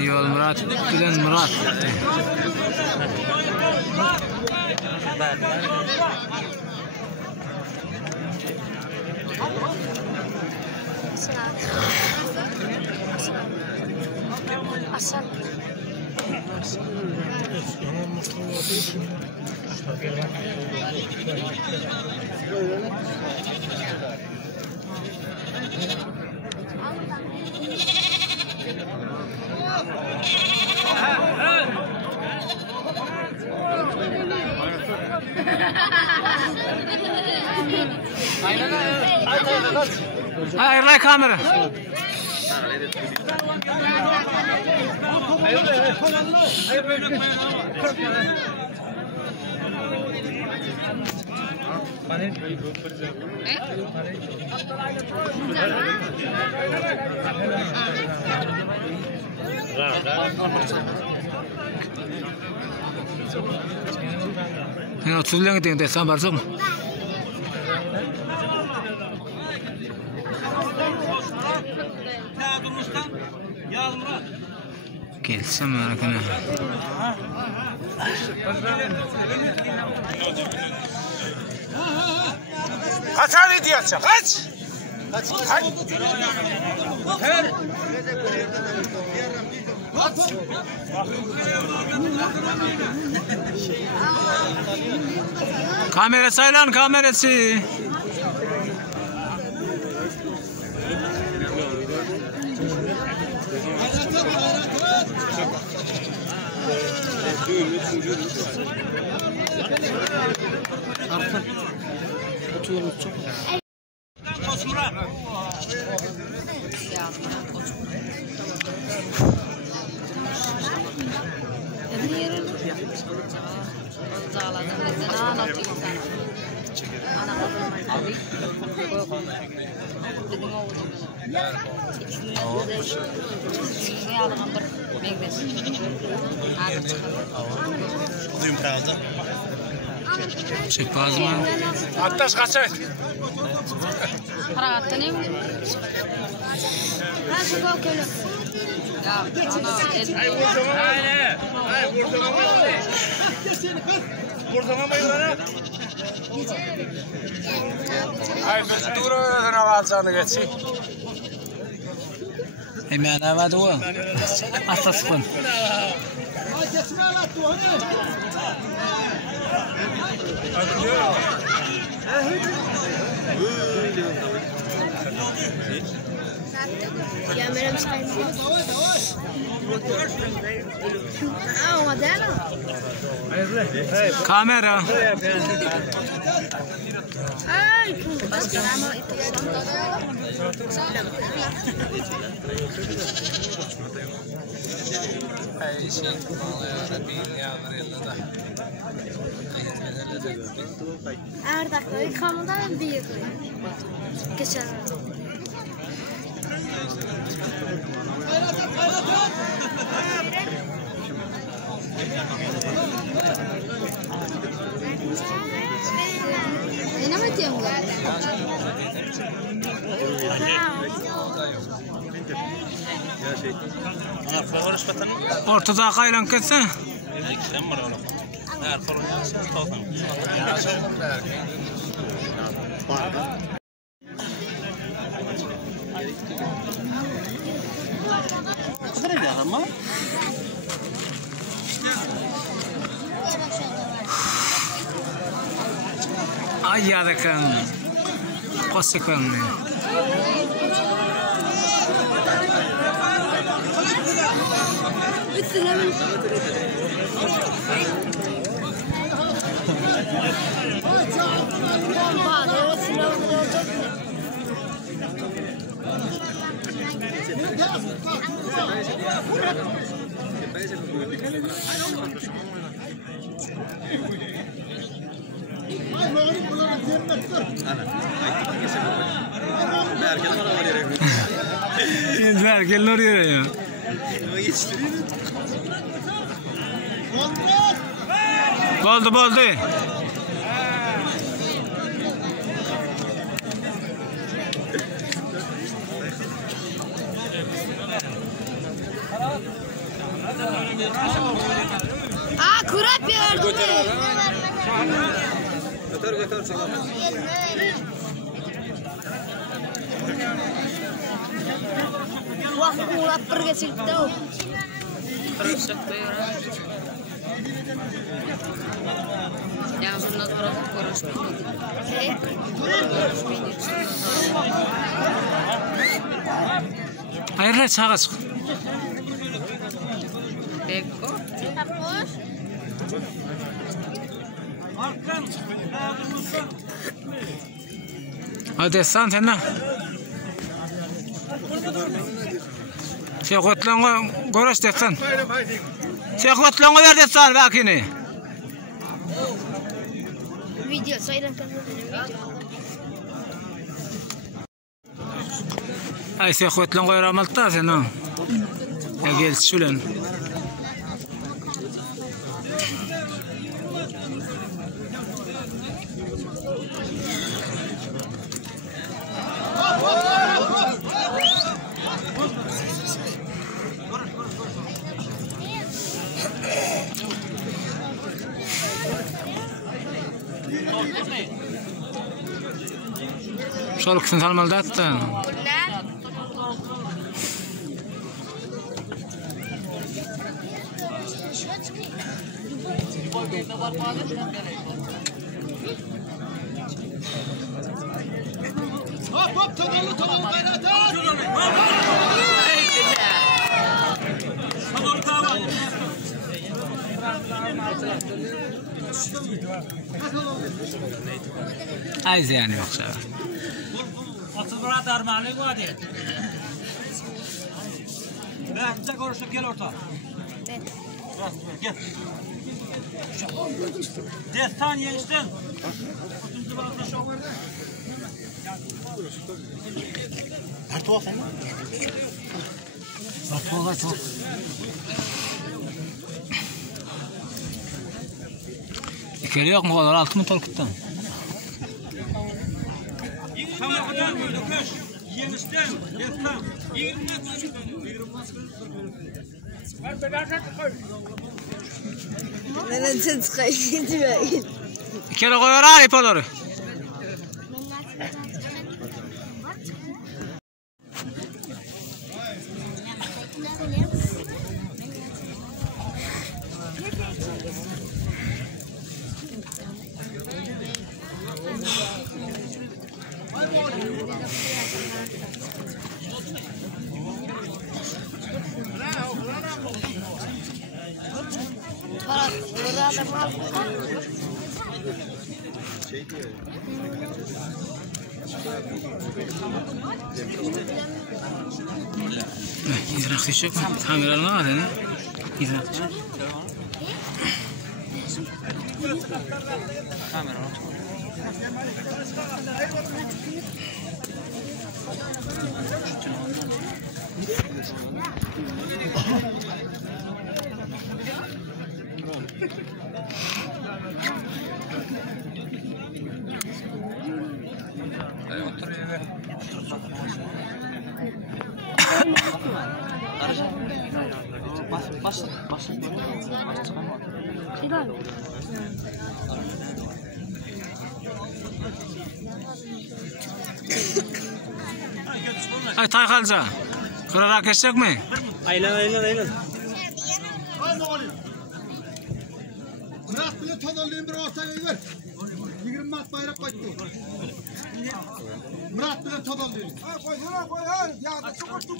Yol Murat bilen Murat. Asal. Ayırla kamera. Ya, tulang itu yang sambar semua. Gelsem merakına. Kaç tane diyorsun? Kaç? Kaç? Kamera saylan kamerası. Çıkmaz mı? Attaş kaç evet. Harakattan iyi mi? Ha, şu bak öyle. Ya, ana, Ay vurdum. Aynen. Ay vurdum ama. Vurdum ama yıllara. Ay biz duradan avazını geçsin. Hemen avadı o. Asasın. Ya meron sa kanya. Ah, madana. Kamera. Ay, kasama ito yan. Ay şey bin yavrularla da. Arda koy, kamudan büyük. Geçen. Ne mi diyorsun? Ortada kaylan ketse. Ay ya da kan. Kosekwanne. Erken oraya ya. Oldu. Kurap verdim. Götür sana. Vah, kurap birga silkdi. Yaxshini ko'rishmaydi. Hayırlı sağa çık. Bekko. Hadi sen ne? Şehvetlerini görüş detsen. Şehvetlerini ver detsen bakini. Video sayılan kadar video. Ay şehvetlerini koyaramalta sen ha. Ya gel şulen. Şol kısın salmalı da. Hop tamam gayret. Ayz yani yoksa. Atıl bana darmanlık var diye. Bırakınca görüşürüz gel orta. Gel. Destan yeniştin. Artuğa sen mi? Artuğa çok. İkili yok mu kadar 6 mı tolkuttan? Tamam kadar böyle koş. Yeniştin. Destan. 20 Neden sen çıkayım? İkili koyar ipaları. İzrak düşecek mi? Kameralarına var ya. İzrak düşecek. Kamera. Bas. Ay Taykalca. Kırarak geçecek mi? Aylan. Murat bile tozalıyım bir ortaya ver. 20 mat bayrak koydu. Murat bile tozalıyım. Koy. Ya da çok korktum.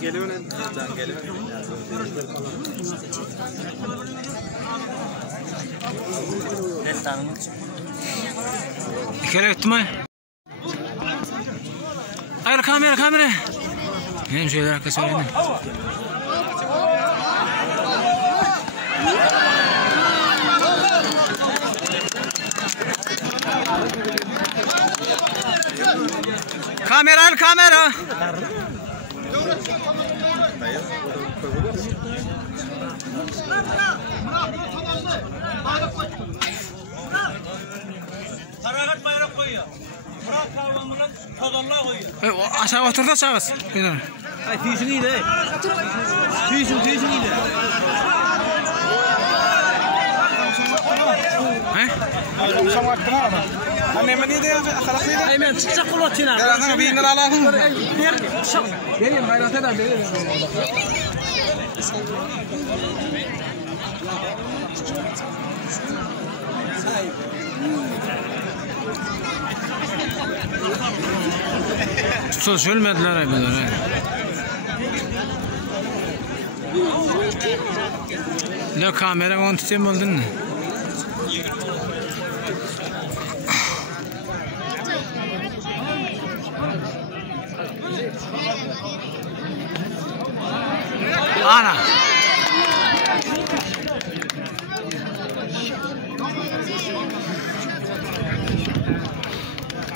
Geliyor lan. Can geliyor. İkili gitti mi? Hayır kamera. Benim şeyler arkası öyle. Kamera. Karagat bayrak koyuyor. Murat kavramının tadallığa koyuyor. Aşağı otur da çağız. Ay tüysün iyi de. Tüysün iyi de. He? Sen vaktini al. Annem ne diyor? Xalaqıydı. Aymen çıkacak kulotuna. Yalanı biyinden alalım. Gelin gayrata da gelin. Söz ölmediler abiler. Ne kamera onu tutayım oldun mu? Ana.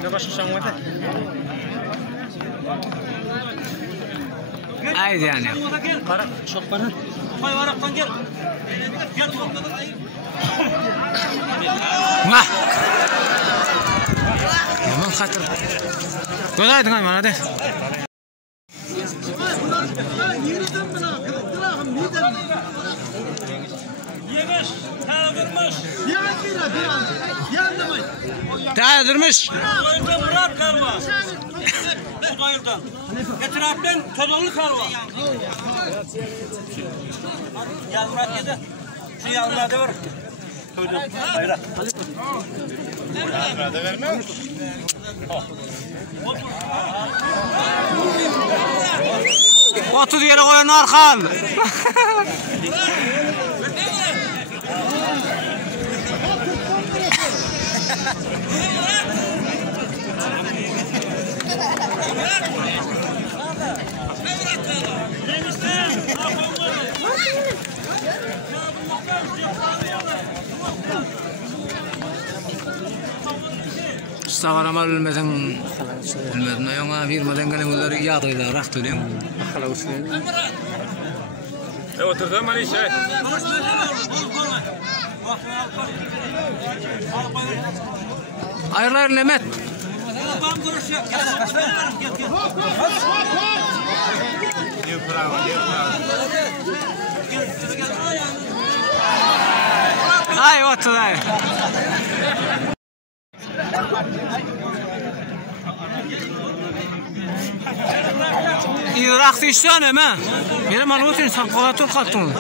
Ne başka şey var? Haydi yani. Para çok para. Koy varaktan gel. Gel topladın ayı. Vah. Yaman hatır. Günaydın ay bana de. Yemiş, tanıdırmış. Tanıdırmış. Koyunda Murat karva. Şu koyundan. Etraftan todollu karva. Gel Murat yedi. Şu yavrularda var. Bayrak. Yavrularda vermiyor. 30 yere koyan Arkan. Sağarama ölmeden yana firmadan gelen bunlar yağdıylar rahatlıyorum. Oturdum hani şey. Ayırlar Mehmet. Ay otur ay. İrak işten ama. Benim anlatın sen kalatır kattın.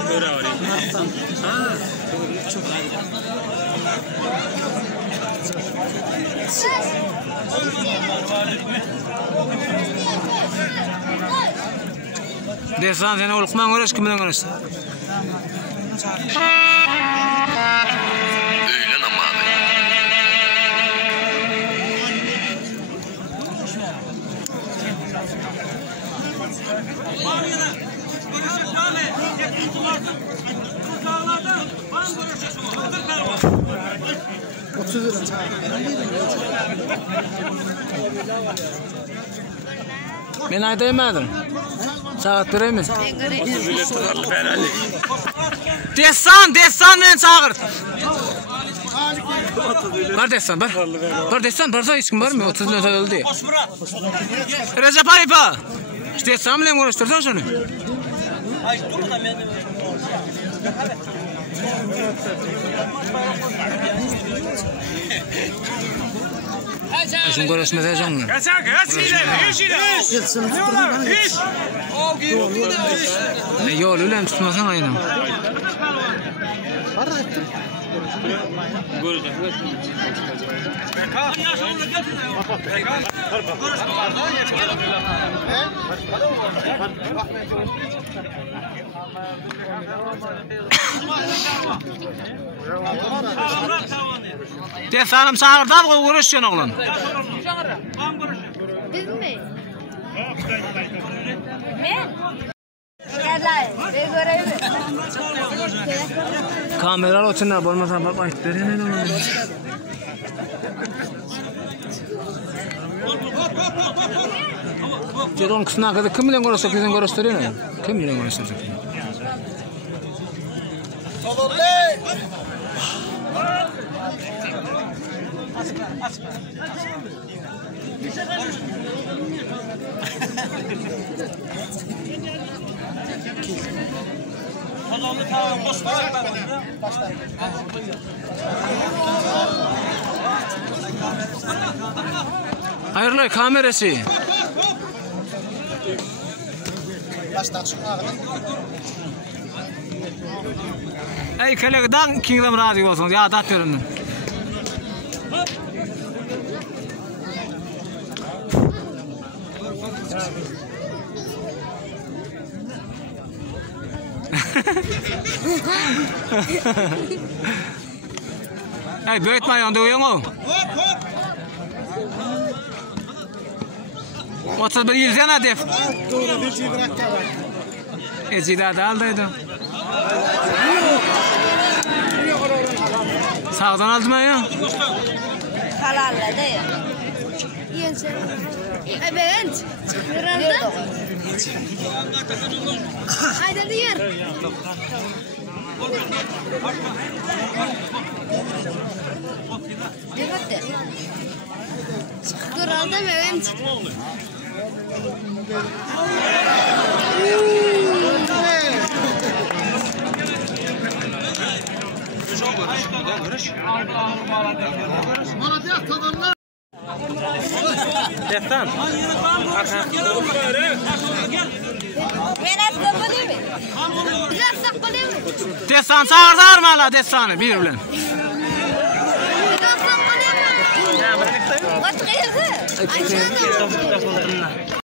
Desan seni olukman uğraş kimden uğraşsın? Öğlen amanı. Ben ayda yemedim. Saat durayım mı? Desan ben çağır. Var desan var. Var desan varsa hiç kim var mı? 30 lira öldü. Recep Ayıpa. İşte desan bile uğraştırdı şunu. Şunu görüşmede canım. Kaçak, hiç Yol ulan tutmasan aynı. Desanım sağırdan koy görüşsün oğlum. Biz mi? Ben? Gel ben göreyim. Kameralar oturna bolmasa bak aytlarını ne olur. Jedon kısna kadar kim bilen görüşecek, bizden görüştürüyor. Kim bilen görüşecek? Hayırlı kamerası. Ey kolegadan kingdom razı olsun. Ya da verin. Ey böyütme yandı uyuyor mu? 31 yıl sen hedef. Ecida da aldıydı. Sağdan aldım ya. Halalle de ya. Yense. Evet. Nerede? Haydi diyor. Evet. Kuralda evet. Destan. Ben saklayayım mı? Biraz saklayayım mı? Destan sağır mı ala destanı bir bilen. Biraz saklayayım mı? What kıyırdı? Aşağıda.